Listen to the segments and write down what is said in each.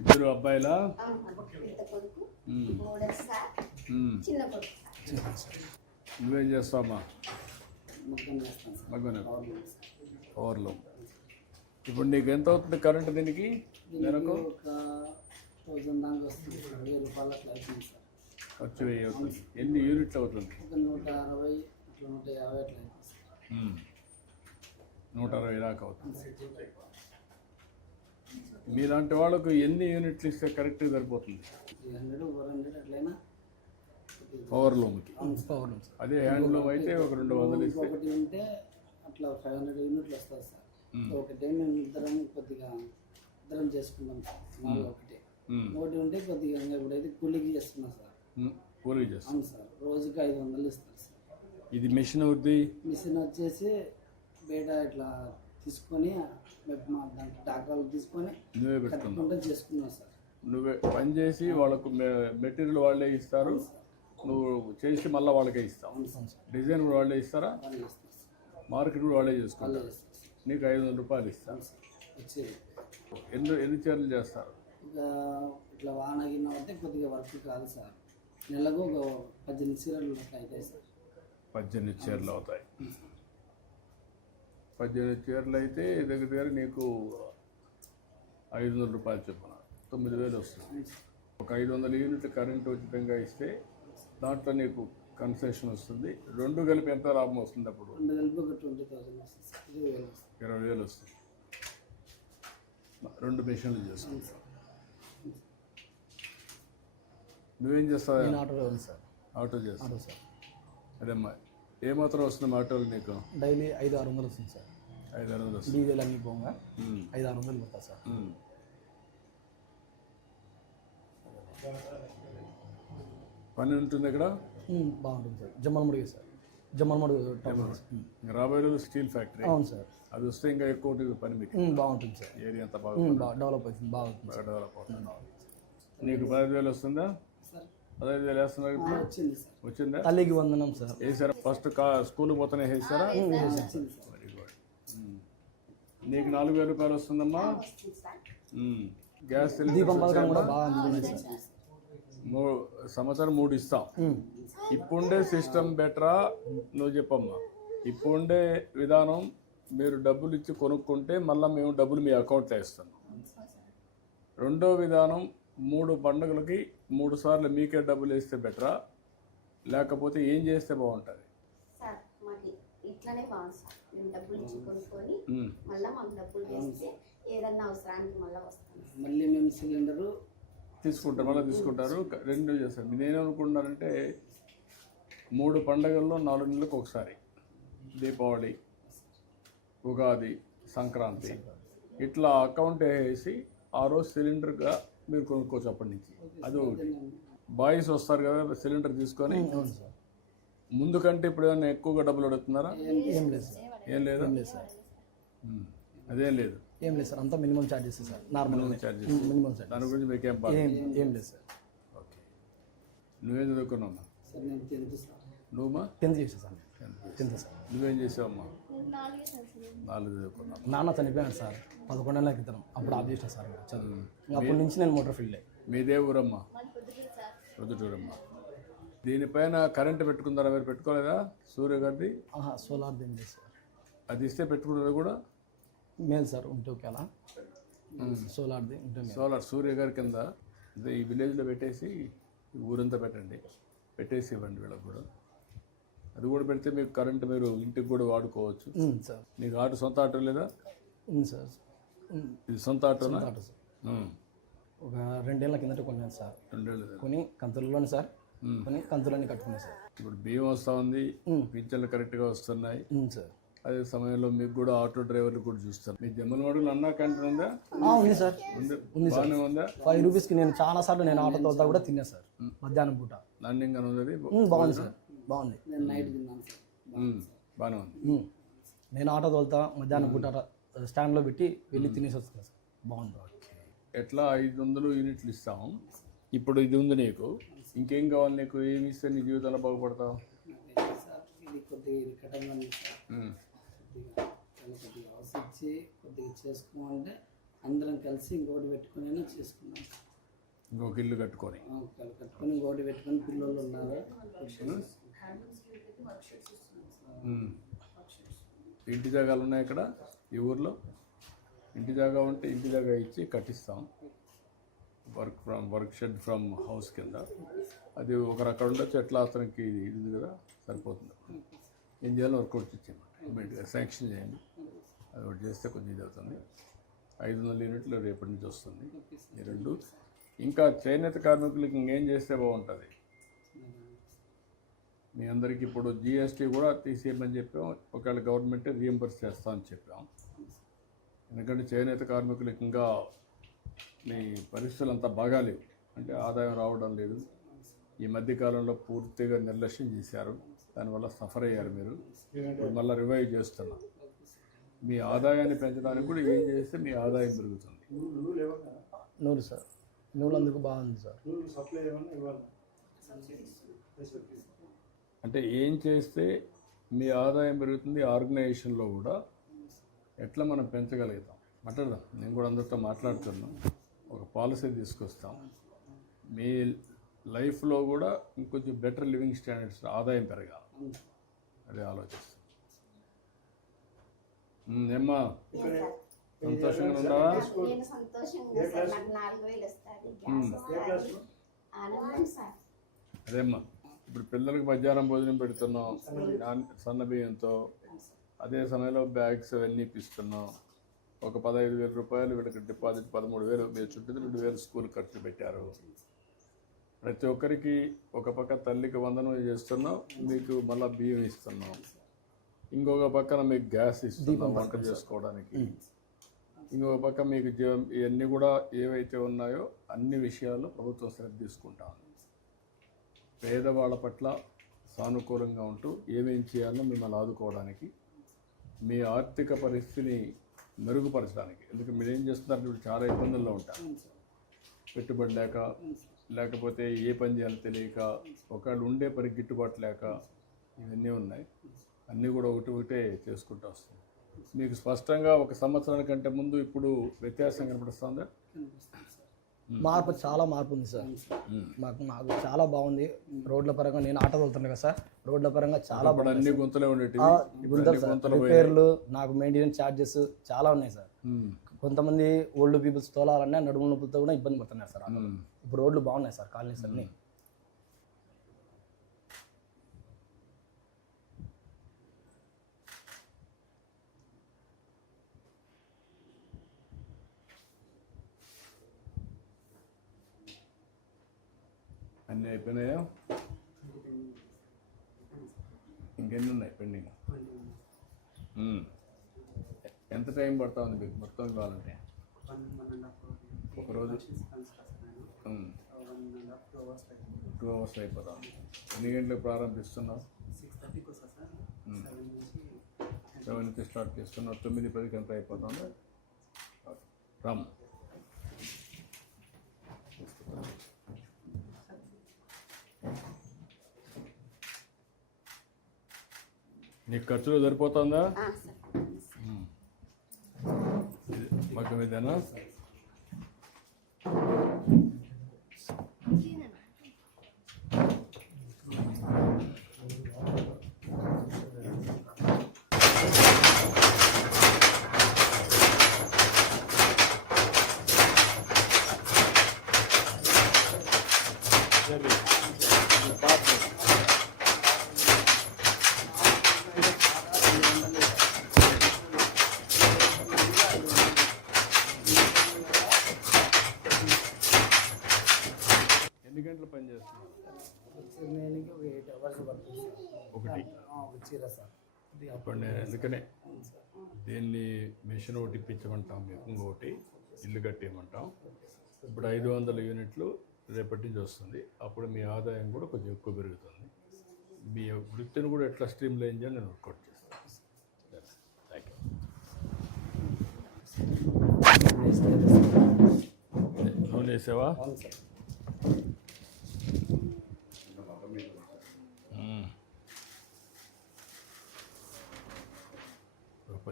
ఇద్దరు అబ్బాయిలా? నువ్వేం చేస్తావమ్మా? మగ్గనే ఓవర్లో ఇప్పుడు నీకు ఎంత అవుతుంది కరెంట్ దీనికి? నెలకు? ఖర్చు వెయ్యి అవుతుంది. ఎన్ని యూనిట్లు అవుతుంది? నూట అరవై నూట యాభై. నూట అరవై దాకా అవుతుంది. మీలాంటి వాళ్ళకు ఎన్ని యూనిట్లు ఇస్తే కరెక్ట్గా సరిపోతుంది? త్రీ హండ్రెడ్ ఫోర్ హండ్రెడ్ అట్లయినా పవర్ లూమ్కి పవర్ అదే హ్యాండ్ లూమ్ అయితే ఒక రెండు వందలు ఇస్తే. ఒకటి ఉంటే అట్లా ఫైవ్ హండ్రెడ్ యూనిట్లు వస్తుంది సార్. ఒకటే మేము ఇద్దరం కొద్దిగా ఇద్దరం చేసుకుంటాం సార్. నాలుగు ఒకటే. ఒకటి ఉంటే కొద్దిగా ఇంకా ఇప్పుడైతే కూలికి చేస్తున్నాం సార్. కూలింగ్ చేస్తాం అవును సార్. రోజుకి ఐదు వందలు ఇస్తారు సార్. ఇది మెషిన్ అవుద్ది? మిషన్ వచ్చేసి బయట ఇట్లా తీసుకొని డాక్టర్లు తీసుకొని కట్టుకుంటూ చేసుకున్నాం సార్. నువ్వే పని చేసి వాళ్ళకు మెటీరియల్ వాళ్ళే ఇస్తారు. నువ్వు చేసి మళ్ళీ వాళ్ళకే ఇస్తావు. డిజైన్ కూడా వాళ్ళే ఇస్తారా? మార్కెట్ కూడా వాళ్ళే చేసుకుంటారు. నీకు ఐదు వందల రూపాయలు ఇస్తాను ఎన్ని ఎన్ని చీరలు చేస్తారు? ఇట్లా వాన గిన్న అయితే కొద్దిగా వర్క్ కాదు సార్. నెలకు ఒక పద్దెనిమిది చీరలు అవుతాయి సార్. పద్దెనిమిది చీరలు అవుతాయి. పద్దెనిమిది చీరలు అయితే దగ్గర దగ్గర నీకు ఐదు వందల రూపాయలు చొప్పున? తొమ్మిది వేలు వస్తుంది. ఒక ఐదు వందల యూనిట్ కరెంట్ ఉచితంగా ఇస్తే దాంట్లో నీకు కన్సెషన్ వస్తుంది. రెండు కలిపి ఎంత లాభం వస్తుంది అప్పుడు? ఇరవై వేలు వస్తుంది. రెండు మెషిన్లు చేస్తాం. నువ్వేం చేస్తావు? ఉంది సార్. ఆటో చేస్తావు. Auto sir. అదేమ్మా ఏమాత్రం వస్తుంది ఆటోలు నీకు? డైలీ ఐదు ఆరు వందలు వస్తుంది సార్. ఐదు ఆరు వందలు వస్తుంది. డీజిల్ అన్ని పోగా? ఐదు ఆరు వందలు పోతా సార్. పని ఉంటుంది ఇక్కడ? బాగుంటుంది sir. Jammalamadugu sir. Jammalamadugu town రాబోయే రోజు స్టీల్ ఫ్యాక్టరీ. అవును సార్. అది వస్తే ఇంకా ఎక్కువ ఉంటుంది పని మీకు. బాగుంటుంది సార్. ఏరియా అంతా బాగా డెవలప్ అవుతుంది బాగుంటుంది బాగా డెవలప్ అవుతుంది. నీకు పదహైదు వేలు వస్తుందా? సార్. పదహైదు వేలు ఇప్పుడు వచ్చింది తల్లికి వందనం సార్. వేసారా? ఫస్ట్ కా స్కూల్ పోతేనే వేసారా వచ్చింది సార్ వెరీ గుడ్ నీకు నాలుగు వేల రూపాయలు వస్తుందమ్మా. గ్యాస్ దీపం సిలిండర్ పథకం కూడా బాగా సార్. సంవత్సరం మూడు ఇస్తాం. ఇప్పుండే సిస్టమ్ బెటరా? నువ్వు చెప్పమ్మా. ఇప్పుండే విధానం మీరు డబ్బులు ఇచ్చి కొనుక్కుంటే మళ్ళీ మేము డబ్బులు మీ అకౌంట్లో ఇస్తాం రెండో విధానం మూడు పండుగలకి మూడు సార్లు మీకే డబ్బులు వేస్తే బెటరా? లేకపోతే ఏం చేస్తే బాగుంటుంది? ఇట్లానే మేము డబ్బులు ఇచ్చి కొనుక్కొని. మళ్ళీ మాకు డబ్బులు వేస్తే ఏదన్నా అవసరానికి మళ్ళీ వస్తాం. మళ్ళీ మేము సిలిండరు తీసుకుంటారు మళ్ళీ తీసుకుంటారు. రెండు చేస్తారు నేనేమనుకుంటున్నానంటే మూడు పండగల్లో నాలుగు నెలలకు ఒకసారి. దీపావళి ఉగాది సంక్రాంతి. ఇట్లా అకౌంట్ వేసి ఆ రోజు సిలిండర్గా మీరు కొనుక్కోవచ్చు అప్పటి నుంచి. అది ఒకటి. బాయ్స్ వస్తారు కదా సిలిండర్ తీసుకొని ముందు కంటే ఇప్పుడు ఏమైనా ఎక్కువగా డబ్బులు అడుగుతున్నారా? ఏం లేదు. సార్. ఏం లేదా? ఏం లేదు సార్. అదేం లేదు. ఏం లేదు సార్. అంతా minimum charges sir. Normal charges minimum charges దాని గురించి మీకేం బాధ? ఏం ఏం లేదు సార్. ఓకే. నువ్వేం చదువుకున్నావు సార్ నేను టెన్త్ సార్. నువ్వుమా టెన్త్ చేసా సార్. Tenth sir. నువ్వేం చేసావమ్మా? నాలుగు చదువుకున్నావు. నాన్న చనిపోయాడు సార్. పదకొండేళ్ళ క్రితం. అప్పుడు ఆఫ్ చేసిన సార్. చదువు. అప్పటి నుంచి నేను మోటార్ ఫీల్డ్. మీదే ఊరమ్మా? పొద్దుటూరమ్మా. దీనిపైన కరెంట్ పెట్టుకుందారా మీరు పెట్టుకోలేదా? సూర్య గారిది? సోలార్ లేదు సార్ అది ఇస్తే పెట్టుకున్నది కూడా? మేలు సార్ ఉంటే ఒకేలా. సోలార్ది ఉంటే మేలు. సోలార్ సూర్య గారి కింద. ఈ విలేజ్లో పెట్టేసి ఊరంతా పెట్టండి. పెట్టేసి ఇవ్వండి వీళ్ళకి కూడా. అది కూడా పెడితే మీకు కరెంట్ మీరు ఇంటికి కూడా వాడుకోవచ్చు. సార్ నీకు ఆటో సొంత ఆటో లేదా? సార్. ఇది సొంత ఆటోనా. ఒక రెండేళ్ళ కిందట కొన్నాను సార్ రెండేళ్ళు. కొని కంతులలోనే సార్ కొని కంతులన్నీ కట్టుకున్నాను సార్. ఇప్పుడు బియ్యం వస్తూ ఉంది. పింఛన్లు కరెక్ట్గా వస్తున్నాయి. సార్. అదే సమయంలో మీకు కూడా ఆటో డ్రైవర్లు కూడా చూస్తారు. మీ జమ్మలవాడలో అన్నా క్యాంటీన్ ఉందా? ఉంది సార్. ఉంది. బాగానే ఉందా? ఫైవ్ రూపీస్కి నేను చాలా సార్లు నేను ఆటో తోలుతా కూడా తిన్నా సార్. మధ్యాహ్నం పూట. రన్నింగ్ అని ఉంది బాగుంది సార్. బాగుంది. నేను నైట్ తిన్నాను సార్. బాగానే ఉంది. నేను ఆటో తోలుతా మధ్యాహ్నం పూట స్టాండ్లో పెట్టి వెళ్ళి తినేసి వస్తాను సార్. బాగుంది. ఎట్లా ఐదు వందలు యూనిట్లు ఇస్తాం? ఇప్పుడు ఇది ఉంది నీకు. ఇంకేం కావాలి నీకు? ఏమి ఇస్తే నీ జీవితంలో బాగుపడతావు? ఇది కొద్దిగా చేసుకోమంటే అందరం కలిసి ఇంకోటి పెట్టుకుని చేసుకున్నాం ఇంకొక ఇల్లు కట్టుకొని. కట్టుకొని ఇంకోటి పెట్టుకొని పిల్లలు ఉన్నారు. ఇంటి జాగాలు ఉన్నాయి ఇక్కడ? ఈ ఊర్లో? ఇంటి జాగా ఉంటే ఇంటి జాగా ఇచ్చి కట్టిస్తాం. Work from work shed from house కింద. అది ఒకరు అక్కడ ఉండొచ్చు ఎట్లా అతనికి ఇది ఉంది కదా సరిపోతుంది. ఏం చేయాలో వర్కౌట్ ఇచ్చేయమంట ఇమీడియట్గా శాంక్షన్ చేయండి. అది ఒకటి చేస్తే కొంచెం ఇది అవుతుంది. ఐదు వందల యూనిట్లు రేపటి నుంచి వస్తుంది. ఈ రెండు. ఇంకా చేనేత కార్మికులకి ఇంకేం చేస్తే బాగుంటుంది? మీ అందరికీ ఇప్పుడు జిఎస్టీ కూడా తీసేయమని చెప్పాం. ఒకవేళ గవర్నమెంటే రీఎంబర్స్ చేస్తామని చెప్పాం. ఎందుకంటే చేనేత కార్మికులకి ఇంకా మీ పరిస్థితులు అంతా బాగాలేవు. అంటే ఆదాయం రావడం లేదు. ఈ మధ్య కాలంలో పూర్తిగా నిర్లక్ష్యం చేశారు. దానివల్ల సఫర్ అయ్యారు మీరు. మళ్ళీ రివైవ్ చేస్తున్నాం. మీ ఆదాయాన్ని పెంచడానికి కూడా ఏం చేస్తే మీ ఆదాయం పెరుగుతుంది. నూరు సార్. నూలు అందుకు బాగుంది సార్. అంటే ఏం చేస్తే మీ ఆదాయం పెరుగుతుంది? ఆర్గనైజేషన్లో కూడా ఎట్లా మనం పెంచగలుగుతాం? మాట్లాడదాం. నేను కూడా అందరితో మాట్లాడుతున్నాను ఒక పాలసీ తీసుకొస్తాం. మీ లైఫ్లో కూడా ఇంకొంచెం బెటర్ లివింగ్ స్టాండర్డ్స్ ఆదాయం పెరగాలి. అదే ఆలోచిస్తాం. ఏమ్మా? సంతోషంగా ఉన్నావా? అదేమ్మా ఇప్పుడు పిల్లలకి మధ్యాహ్నం భోజనం పెడుతున్నాం. నాన్- సన్న బియ్యంతో. అదే సమయంలో బ్యాగ్స్ అవన్నీ ఇప్పిస్తున్నాం. ఒక పదహైదు వేల రూపాయలు వీళ్ళకి డిపాజిట్ పదమూడు వేలు. మీరు చుట్టూ రెండు వేలు స్కూల్ ఖర్చు పెట్టారు. ప్రతి ఒక్కరికి ఒక పక్క తల్లికి వందనం చేస్తున్నాం మీకు మళ్ళీ బియ్యం ఇస్తున్నాం. ఇంకొక పక్కన మీకు గ్యాస్ ఇస్తున్నాం వంట చేసుకోవడానికి. ఇంకొక పక్క మీకు జీవం ఇవన్నీ కూడా ఏవైతే ఉన్నాయో అన్ని విషయాల్లో ప్రభుత్వం శ్రద్ధ తీసుకుంటా పేదవాళ్ళ పట్ల సానుకూలంగా ఉంటూ ఏమేం చేయాలో మిమ్మల్ని ఆదుకోవడానికి మీ ఆర్థిక పరిస్థితిని మెరుగుపరచడానికి. ఎందుకంటే మీరు ఏం చేస్తున్నారు? ఇప్పుడు చాలా ఇబ్బందుల్లో ఉంటారు. పెట్టుబడి లేక లేకపోతే ఏ పని చేయాలో తెలియక ఒకళ్ళు ఉండే పని గిట్టుబాటు లేక ఇవన్నీ ఉన్నాయి. అన్నీ కూడా ఒకటి ఒకటే చేసుకుంటూ వస్తాం. మీకు స్పష్టంగా ఒక సంవత్సరాల కంటే ముందు ఇప్పుడు వ్యత్యాసం కనపడుస్తుందా? మార్పు చాలా మార్పు ఉంది సార్. మాకు మాకు చాలా బాగుంది. రోడ్ల పరంగా నేను ఆటో వెళ్తున్నా కదా సార్ రోడ్ల పరంగా చాలా బాగుంది గుంతలే సార్. రిపేర్లు నాకు మెయింటెనెన్స్ ఛార్జెస్ చాలా ఉన్నాయి సార్. కొంతమంది ఓల్డ్ పీపుల్స్ తోలాలన్నా నడుము నొప్పులతో కూడా ఇబ్బంది పడుతున్నారు సార్. ఇప్పుడు రోడ్లు బాగున్నాయి సార్ కాలనీస్ అన్ని. అన్నీ అయిపోయినాయా? ఇంకెన్ని ఉన్నాయి పెండింగ్? ఎంత టైం పడతా ఉంది మీకు? మొత్తం ఇవ్వాలంటే ఒక రోజు? టూ అవర్స్ అయిపోతాం ఎన్ని గంటలకు ప్రారంభిస్తున్నావు? సెవెన్ నుంచి స్టార్ట్ చేస్తున్నావు. తొమ్మిది పదికి ఎంత అయిపోతుంది? రమ్. నీకు ఖర్చులు సరిపోతుందా? మగ్గం ఇదేనా ఎన్ని గంటలు పని చేస్తున్నావు నేను ఒక ఎయిట్ అవర్స్ పడుతుంది సార్ ఒకటి ఆ, ఒక చీర సార్. అందుకనే దీన్ని మిషన్ ఒకటి ఇప్పించమంటాం మీకు ఇంకొకటి ఇల్లు కట్టేయమంటాం. ఇప్పుడు ఐదు వందల యూనిట్లు రేపటి నుంచి వస్తుంది. అప్పుడు మీ ఆదాయం కూడా కొంచెం ఎక్కువ పెరుగుతుంది. మీ వృత్తిని కూడా ఎట్లా స్ట్రీమ్ లైన్ చేయాలి నేను వర్కౌట్ చేస్తాను. థ్యాంక్ యూ నూనె వేసావా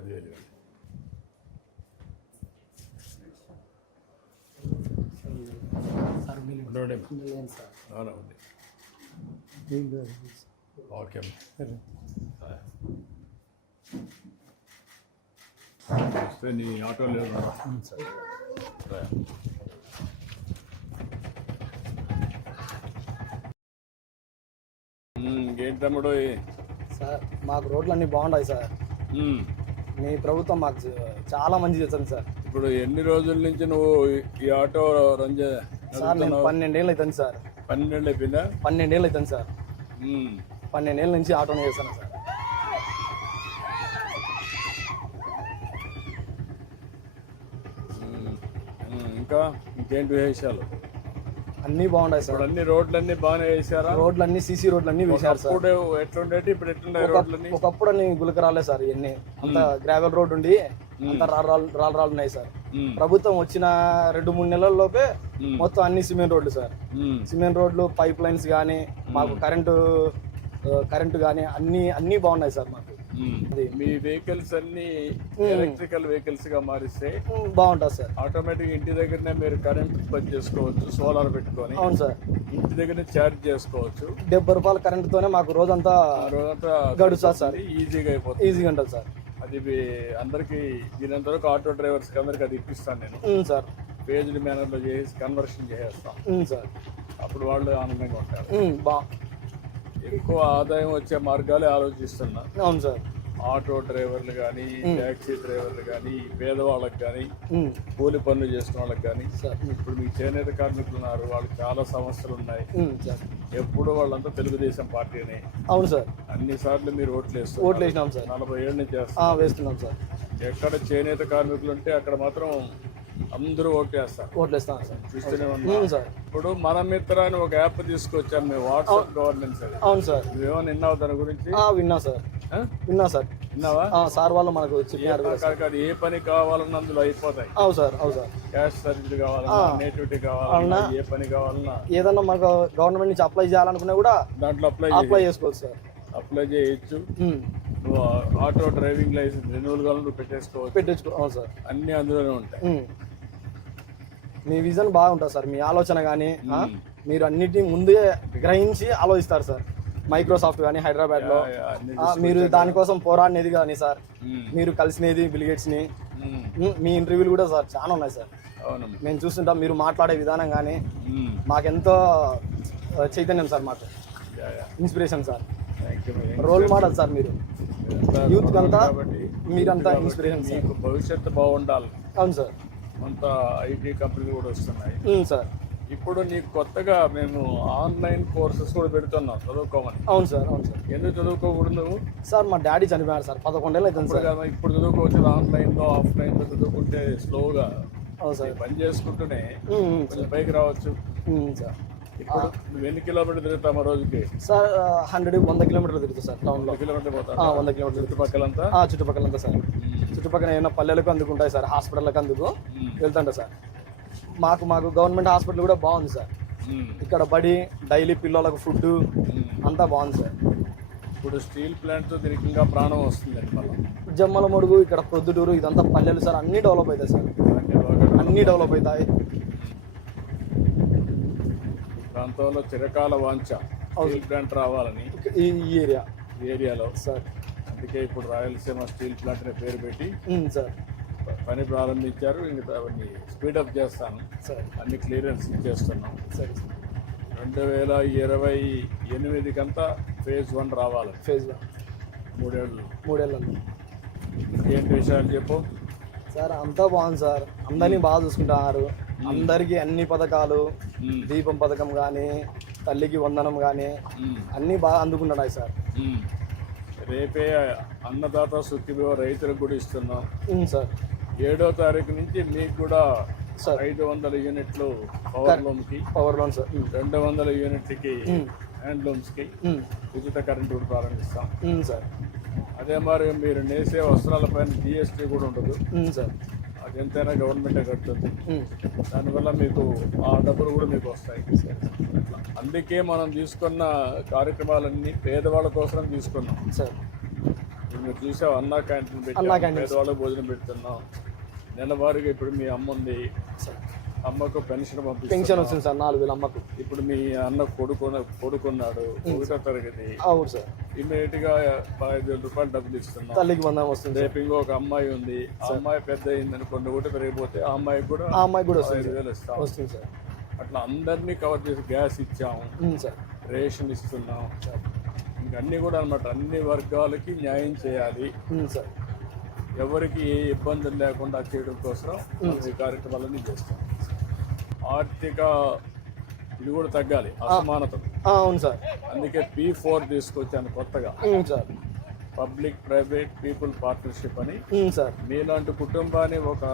పదివేలు ఓకే వస్తే నీ ఆటో లేదు ఇంకేంటి తమ్ముడు? సార్ మాకు రోడ్లు అన్నీ బాగున్నాయి సార్. మీ ప్రభుత్వం మాకు చాలా మంచి చేస్తుంది సార్. ఇప్పుడు ఎన్ని రోజుల నుంచి నువ్వు ఈ ఆటో రన్ చే సార్ నేను? పన్నెండేళ్ళు అవుతుంది సార్. పన్నెండేళ్ళు అయిపోయిందా? పన్నెండేళ్ళు అవుతుంది సార్. ఉమ్, పన్నెండేళ్ళ నుంచి ఆటోనే చేస్తాను సార్. ఉమ్, ఉమ్, ఇంకా ఇంకేంటి విశేషాలు? అన్నీ బాగున్నాయి సార్. అన్ని రోడ్లన్నీ బాగానే వేసారా రోడ్లు అన్నీ సీసీ రోడ్లు అన్నీ వేశారు సార్. ఎట్లుండేటి? ఇప్పుడు ఎట్లున్నాయి రోడ్లన్నీ? ఒకప్పుడు అన్ని గులకరాలే సార్ ఇవన్నీ. అంత గ్రావెల్ రోడ్ ఉండి అంత రాళ్ళు రాళ్ళు ఉన్నాయి సార్. ప్రభుత్వం వచ్చిన రెండు మూడు నెలల్లోపే మొత్తం అన్ని సిమెంట్ రోడ్లు సార్. సిమెంట్ రోడ్లు పైప్ లైన్స్ కానీ మాకు కరెంటు కరెంటు కానీ అన్ని అన్నీ బాగున్నాయి సార్. మీ వెహికల్స్ అన్ని ఎలక్ట్రికల్ వెహికల్స్గా మారిస్తే బాగుంటుంది సార్. ఆటోమేటిక్ ఇంటి దగ్గరనే మీరు కరెంట్ ఉత్పత్తి చేసుకోవచ్చు సోలార్ పెట్టుకొని. అవును సార్. ఇంటి దగ్గరనే ఛార్జ్ చేసుకోవచ్చు. డెబ్బై రూపాయల కరెంటుతోనే మాకు రోజంతా రోజంతా గడుస్తుంది సార్. ఈజీగా అయిపోతుంది. ఈజీగా ఉంటుంది సార్. అది అందరికి దీనంత వరకు ఆటో డ్రైవర్స్ అందరికి అది ఇప్పిస్తాను నేను. సార్. పేజ్డ్ మేనర్లో చేసి కన్వర్షన్ చేసేస్తాం. సార్. అప్పుడు వాళ్ళు ఆనందంగా ఉంటారు. బా. ఎక్కువ ఆదాయం వచ్చే మార్గాలే ఆలోచిస్తున్నా. అవును సార్. ఆటో డ్రైవర్లు కానీ ట్యాక్సీ డ్రైవర్లు కానీ పేదవాళ్ళకి కానీ కూలి పనులు చేసుకున్న వాళ్ళకి కానీ సార్. ఇప్పుడు మీకు చేనేత కార్మికులు ఉన్నారు వాళ్ళకి చాలా సమస్యలు ఉన్నాయి. సార్. ఎప్పుడు వాళ్ళంతా తెలుగుదేశం పార్టీనే. అవును సార్. అన్ని సార్లు మీరు ఓట్లు వేస్తారు ఓట్లు వేసినాం సార్. నలభై ఏళ్ళ నుంచి వేస్తున్నాం సార్. ఎక్కడ చేనేత కార్మికులు ఉంటే అక్కడ మాత్రం అందరూ ఓట్లు వేస్తారు. ఓట్లు వేస్తున్నాం సార్. చూస్తూనే ఉన్నా. సార్. ఇప్పుడు మన మిత్ర అని ఒక యాప్ తీసుకొచ్చాం మేము వాట్సాప్ గవర్నెన్స్ అది. అవును సార్. నువ్వేమో విన్నావు దాని గురించి? విన్నా సార్? విన్నా సార్. విన్నావా? ఆ, సార్ వాళ్ళు మనకు చెప్పినారు ఏ పని కావాలన్నా అందులో అయిపోతాయి. అవును సార్ అవును సార్. క్యాష్ సర్వీస్ కావాలన్నా నేటివిటీ కావాలన్నా ఏ పని కావాలన్నా. ఏదన్నా మనకు గవర్నమెంట్ నుంచి అప్లై చేయాలనుకున్నా కూడా దాంట్లో అప్లై అప్లై చేసుకోవచ్చు సార్. అప్లై చేయొచ్చు. ఆటో డ్రైవింగ్ లైసెన్స్ రెన్యువల్ కావాలని నువ్వు పెట్టేసుకోవచ్చు. పెట్టించుకో అవును సార్. అన్ని అందులోనే ఉంటాయి. మీ విజన్ బాగుంటుంది సార్. మీ ఆలోచన కానీ మీరు అన్నిటిని ముందే గ్రహించి ఆలోచిస్తారు సార్. మైక్రోసాఫ్ట్ కానీ అన్ని ఆ, మీరు దానికోసం పోరాడినది కానీ సార్ మీరు కలిసినది బిలిగేట్స్ని ఉమ్, మీ ఇంటర్వ్యూలు కూడా సార్ చాలా ఉన్నాయి సార్. మేము చూస్తుంటాం మీరు మాట్లాడే విధానం కానీ మాకెంతో చైతన్యం సార్ మాకు. Inspiration sir. Role model sir మీరు. యూత్ అంతా మీరంతా ఇన్స్పిరేషన్ భవిష్యత్తు బాగుండాలి. అవును సార్. అంత ఐటీ కంపెనీలు కూడా వస్తున్నాయి. సార్. ఇప్పుడు నీకు కొత్తగా మేము ఆన్లైన్ కోర్సెస్ కూడా పెడుతున్నాం చదువుకోమని. అవును సార్ అవును సార్. ఎందుకు చదువుకోకూడదు? నువ్వు సార్ మా డాడీ చనిపోయారు సార్ పదకొండేళ్ళు అవుతుంది ఇప్పుడు సార్. కదా ఇప్పుడు చదువుకోవచ్చు ఆన్లైన్లో ఆఫ్లైన్లో చదువుకుంటే స్లోగా. అవును సార్. పని చేసుకుంటూనే పైకి రావచ్చు. సార్. ఇప్పుడు నువ్వు ఎన్ని కిలోమీటర్లు తిరుగుతావు ఆ రోజుకి? సార్ హండ్రెడ్ వంద కిలోమీటర్లు తిరుగుతుంది సార్ టౌన్లో. పోతావు? ఆ, వంద కిలోమీటర్లు. చుట్టుపక్కలంతా? ఆ, చుట్టుపక్కలంతా సార్. చుట్టుపక్కల ఏమైనా పల్లెలకు అందుకుంటాయి సార్ హాస్పిటల్కి అందుకు. వెళ్తుంటా సార్. మాకు మాకు గవర్నమెంట్ హాస్పిటల్ కూడా బాగుంది సార్. ఇక్కడ బడి డైలీ పిల్లలకు ఫుడ్. అంతా బాగుంది సార్. ఇప్పుడు స్టీల్ ప్లాంట్తో దీనికి ఇంకా ప్రాణం వస్తుందండి మళ్ళీ. జమ్మల మడుగు ఇక్కడ ప్రొద్దుటూరు ఇదంతా పల్లెలు సార్. అన్నీ డెవలప్ అవుతాయి సార్. అన్ని డెవలప్ అవుతాయి. ప్రాంతంలో చిరకాల వాంఛ స్టీల్ ప్లాంట్ రావాలని ఈ ఏరియా. ఈ ఏరియాలో. సార్. అందుకే ఇప్పుడు రాయలసీమ స్టీల్ ప్లాంట్ పేరు పెట్టి సార్. పని ప్రారంభించారు. ఇంకా అవన్నీ స్పీడప్ చేస్తాను. సార్. అన్ని క్లియరెన్స్ ఇచ్చేస్తున్నాం. సరే. రెండు వేల ఇరవై ఎనిమిదికంతా ఫేజ్ వన్ రావాలి. ఫేజ్ మూడేళ్ళు. మూడేళ్ళలో. ఏంటి విషయాలు చెప్పు? సార్ అంతా బాగుంది సార్. అందరినీ బాగా చూసుకుంటున్నారు. అందరికీ అన్ని పథకాలు దీపం పథకం కానీ తల్లికి వందనం కానీ అన్నీ బాగా అందుకుంటున్నాయి సార్. రేపే అన్నదాత సుఖిభో రైతులకు కూడా ఇస్తున్నాం. సార్. ఏడో తారీఖు నుంచి మీకు కూడా ఐదు వందల యూనిట్లు పవర్ లూమ్కి పవర్ లోన్ సార్ రెండు వందల యూనిట్లకి ఉమ్, హ్యాండ్లూమ్స్కి ఉమ్, ఉచిత కరెంటు కూడా ప్రారంభిస్తాం. సార్ అదే మరి మీరు నేసే వస్త్రాలపైన జిఎస్టీ కూడా ఉండదు. సార్ అది ఎంతైనా గవర్నమెంటే కడుతుంది. ఉమ్, దానివల్ల మీకు ఆ డబ్బులు కూడా మీకు వస్తాయి. అందుకే మనం తీసుకున్న కార్యక్రమాలన్నీ పేదవాళ్ళ కోసం తీసుకున్నాం. సార్ మీరు చూసావు అన్నా క్యాంటీన్ పెట్టాం. పేదవాళ్ళకి భోజనం పెడుతున్నాం. నెలవారీగా ఇప్పుడు మీ అమ్మ ఉంది. అమ్మకు పెన్షన్ పెన్షన్ వస్తుంది సార్ నాలుగు వేలు అమ్మకు. ఇప్పుడు మీ అన్న కొడుకున్న కొడుకున్నాడు. ఒకటో తరగతి. అవును సార్. ఇమీడియట్గా పదహైదు వేల రూపాయలు డబ్బులు ఇస్తున్నాం. తల్లికి వందనం వస్తుంది రేపు ఇంకొక అమ్మాయి ఉంది. ఆ అమ్మాయి పెద్ద అయింది అనుకోండి ఒకటి పెరిగిపోతే ఆ అమ్మాయికి కూడా ఆ అమ్మాయికి కూడా వస్తుంది వేలు ఇస్తాం. వస్తుంది సార్. అట్లా అందరినీ కవర్ చేసి గ్యాస్ ఇచ్చాము. సార్. రేషన్ ఇస్తున్నాం. ఇంకా అన్ని కూడా అనమాట అన్ని వర్గాలకి న్యాయం చేయాలి. సార్. ఎవరికి ఏ ఇబ్బందులు లేకుండా చేయడం కోసం ఈ కార్యక్రమాలన్నీ చేస్తాం. ఆర్థిక ఇది కూడా తగ్గాలి అసమానతలు ఆ, అవును సార్. అందుకే పీ ఫోర్ తీసుకొచ్చాను కొత్తగా. Sir. Public private people partnership అని. సార్. మీలాంటి కుటుంబాన్ని ఒక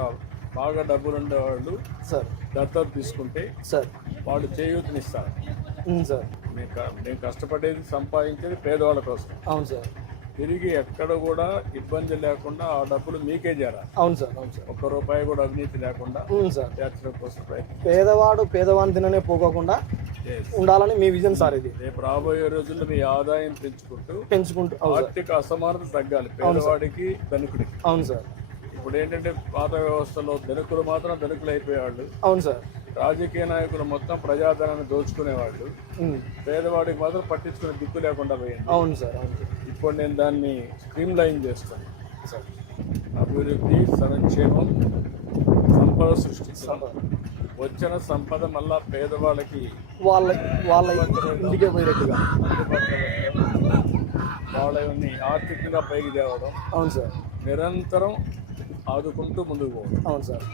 బాగా డబ్బులు ఉండేవాళ్ళు సార్. దత్తత తీసుకుంటే సార్. వాళ్ళు చేయూతనిస్తారు. సార్. మేము కష్టపడేది సంపాదించేది పేదవాళ్ళ కోసం. అవును సార్. తిరిగి ఎక్కడ కూడా ఇబ్బంది లేకుండా ఆ డబ్బులు మీకే చేరాలి అవును సార్ అవును సార్. ఒక్క రూపాయి కూడా అవినీతి లేకుండా సార్. చేర్చడం కోసం ప్రయత్నం పేదవాడు పేదవాని తిననే పోకోకుండా. ఉండాలని మీ విజన్ సార్ ఇది. రేపు రాబోయే రోజుల్లో మీ ఆదాయం పెంచుకుంటూ పెంచుకుంటూ ఆర్థిక అసమానత తగ్గాలి. పేదవాడికి ధనికుడికి. అవును సార్. ఇప్పుడు ఏంటంటే పాత వ్యవస్థలో ధనికులు మాత్రం ధనికులు అయిపోయేవాళ్ళు. అవును సార్. రాజకీయ నాయకులు మొత్తం ప్రజాధనాన్ని దోచుకునేవాళ్ళు. పేదవాడికి మాత్రం పట్టించుకునే దిక్కు లేకుండా పోయింది. అవును సార్ అవును సార్. ఇప్పుడు నేను దాన్ని స్ట్రీమ్ లైన్ చేస్తాను. అభివృద్ధి సంక్షేమం సంపద సృష్టిస్తాం వచ్చిన సంపద మళ్ళా పేదవాళ్ళకి వాళ్ళ వాళ్ళ ఇంటికే పోయేటట్టుగా. వాళ్ళని ఆర్థికంగా పైకి తేవడం. అవును సార్. నిరంతరం ఆదుకుంటూ ముందుకు పోవడం. అవును సార్.